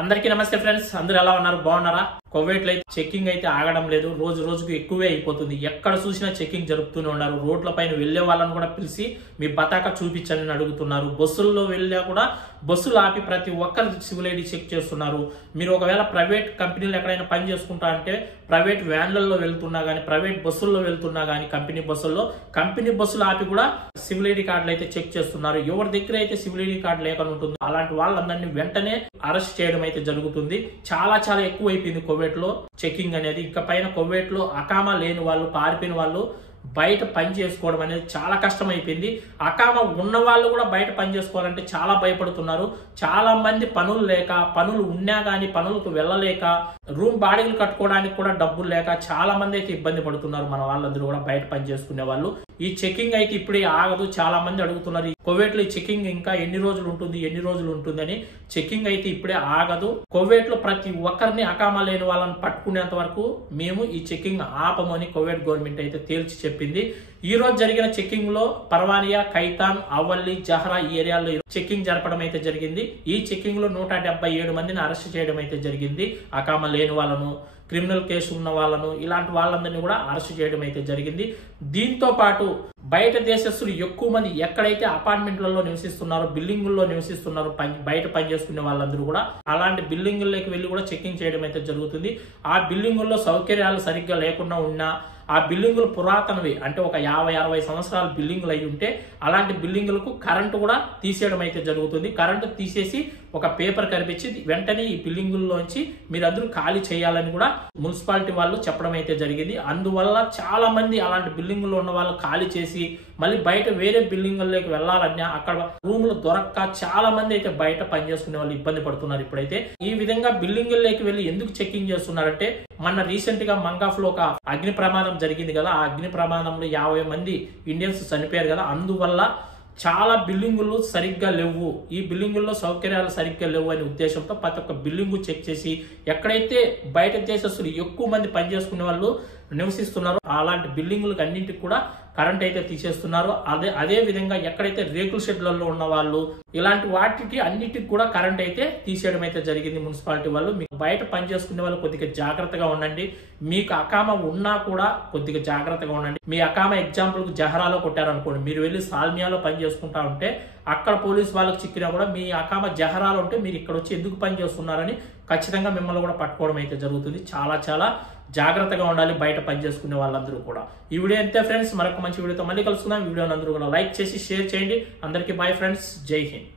అందరికీ నమస్తే ఫ్రెండ్స్, అందరూ ఎలా ఉన్నారు? బాగున్నారా? కోవిడ్ లో చెకింగ్ అయితే ఆగడం లేదు, రోజు రోజుకు ఎక్కువే అయిపోతుంది. ఎక్కడ చూసినా చెకింగ్ జరుపుతూనే ఉన్నారు. రోడ్ల పైన వెళ్లే వాళ్ళని కూడా పిలిచి మీ పతాక చూపించని అడుగుతున్నారు. బస్సుల్లో వెళ్ళా కూడా బస్సులు ఆపి ప్రతి ఒక్కరు సివిల్ ఐడి చెక్ చేస్తున్నారు. మీరు ఒకవేళ ప్రైవేట్ కంపెనీలు ఎక్కడైనా పని చేసుకుంటా అంటే ప్రైవేట్ వ్యాన్లలో వెళ్తున్నా గానీ, ప్రైవేట్ బస్సుల్లో వెళ్తున్నా గానీ, కంపెనీ బస్సులు ఆపి కూడా సివిల్ ఐడి కార్డులు అయితే చెక్ చేస్తున్నారు. ఎవరి దగ్గర అయితే సివిల్ ఐడి కార్డు లేకుండా ఉంటుందో అలాంటి వాళ్ళందరినీ వెంటనే అరెస్ట్ చేయడం అయితే జరుగుతుంది. చాలా ఎక్కువ అయిపోయింది కోవిడ్ లో చెకింగ్ అనేది. ఇక పైన కోవిడ్ లో అకామా లేని వాళ్ళు, పారిపోయిన వాళ్ళు బయట పని చేసుకోవడం అనేది చాలా కష్టం అయిపోయింది. అకామా ఉన్న వాళ్ళు కూడా బయట పని చేసుకోవాలంటే చాలా భయపడుతున్నారు. చాలా మంది పనులు లేక, పనులు ఉన్నా గానీ పనులకు వెళ్ళలేక, రూమ్ బాడీలు కట్టుకోవడానికి కూడా డబ్బులు లేక చాలా మంది అయితే ఇబ్బంది పడుతున్నారు. మన వాళ్ళందరూ కూడా బయట పని చేసుకునే వాళ్ళు. ఈ చెకింగ్ అయితే ఇప్పుడే ఆగదు. చాలా మంది అడుగుతున్నారు ఈ కోవిడ్ లో చెకింగ్ ఇంకా ఎన్ని రోజులు ఉంటుందని. చెకింగ్ అయితే ఇప్పుడే ఆగదు. కోవిడ్ లో ప్రతి ఒక్కరిని అకామా లేని వాళ్ళని పట్టుకునేంత వరకు మేము ఈ చెకింగ్ ఆపమని కోవిడ్ గవర్నమెంట్ అయితే తేల్చి చెప్పింది. ఈ రోజు జరిగిన చెకింగ్ లో పర్వానియా, కైతాన్, అవల్లి, జహరా ఈ ఏరియాలో చెకింగ్ జరపడం అయితే జరిగింది. ఈ చెకింగ్ లో 177 మందిని అరెస్ట్ చేయడం అయితే జరిగింది. అకామా లేని వాళ్ళను, క్రిమినల్ కేసు ఉన్న వాళ్ళను, ఇలాంటి వాళ్ళందరినీ కూడా అరెస్ట్ చేయడం అయితే జరిగింది. దీంతో పాటు బయట దేశస్తులు ఎక్కువ మంది ఎక్కడైతే అపార్ట్మెంట్లలో నివసిస్తున్నారో, బిల్డింగుల్లో నివసిస్తున్నారో, బయట పని చేసుకునే వాళ్ళందరూ కూడా అలాంటి బిల్డింగుల్లోకి వెళ్ళి కూడా చెకింగ్ చేయడం అయితే జరుగుతుంది. ఆ బిల్డింగుల్లో సౌకర్యాలు సరిగ్గా లేకుండా ఉన్నా, ఆ బిల్డింగులు పురాతనవి అంటే ఒక 50-60 సంవత్సరాల బిల్డింగులు అయి ఉంటే అలాంటి బిల్డింగులకు కరెంటు కూడా తీసేయడం అయితే జరుగుతుంది. కరెంటు తీసేసి ఒక పేపర్ కనిపించి వెంటనే ఈ బిల్డింగుల్లోంచి మీరందరూ ఖాళీ చేయాలని కూడా మున్సిపాలిటీ వాళ్ళు చెప్పడం అయితే జరిగింది. అందువల్ల చాలా మంది అలాంటి బిల్డింగుల్లో ఉన్న వాళ్ళు ఖాళీ చేసి మళ్ళీ బయట వేరే బిల్డింగుల్లోకి వెళ్ళాలన్నా అక్కడ రూములు దొరక్క చాలా మంది అయితే బయట పనిచేసుకునే వాళ్ళు ఇబ్బంది పడుతున్నారు. ఇప్పుడైతే ఈ విధంగా బిల్డింగుల్లోకి వెళ్ళి ఎందుకు చెకింగ్ చేస్తున్నారంటే, మొన్న రీసెంట్ గా మంగాఫ్ లో ఒక అగ్ని ప్రమాదం జరిగింది కదా. ఆ అగ్ని ప్రమాదంలో 50 మంది ఇండియన్స్ చనిపోయారు కదా. అందువల్ల చాలా బిల్డింగులు సరిగ్గా లేవు, ఈ బిల్డింగుల్లో సౌకర్యాలు సరిగ్గా లేవు అనే ఉద్దేశంతో ప్రతి ఒక్క బిల్డింగు చెక్ చేసి ఎక్కడైతే బయట దేశస్తులు ఎక్కువ మంది పనిచేసుకునే వాళ్ళు నివసిస్తున్నారో అలాంటి బిల్డింగులకు అన్నింటికి కూడా కరెంట్ అయితే తీసేస్తున్నారు. అదే విధంగా ఎక్కడైతే రేకుల షెడ్లలో ఉన్న వాళ్ళు ఇలాంటి వాటికి అన్నిటికి కూడా కరెంట్ అయితే తీసేయడం అయితే జరిగింది మున్సిపాలిటీ వాళ్ళు. మీకు బయట పని చేసుకునే వాళ్ళు కొద్దిగా జాగ్రత్తగా ఉండండి. మీకు అకామా ఉన్నా కూడా కొద్దిగా జాగ్రత్తగా ఉండండి. మీ అకామా ఎగ్జాంపుల్ కు జహరాలో కొట్టారనుకోండి, మీరు వెళ్ళి సాల్మియాలో పని చేసుకుంటా ఉంటే అక్కడ పోలీసు వాళ్ళకి చిక్కినా కూడా మీ అకామా జహరాలో ఉంటే మీరు ఇక్కడ వచ్చి ఎందుకు పని చేస్తున్నారని ఖచ్చితంగా మిమ్మల్ని కూడా పట్టుకోవడం అయితే జరుగుతుంది. చాలా జాగ్రత్తగా ఉండాలి బయట పని చేసుకునే వాళ్ళందరూ కూడా. ఈ వీడియో అంతే ఫ్రెండ్స్, మరొక మంచి వీడియోతో మళ్ళీ కలుసుకుందాం. వీడియోని అందరూ కూడా లైక్ చేసి షేర్ చేయండి. అందరికీ బాయ్ ఫ్రెండ్స్, జై హింద్.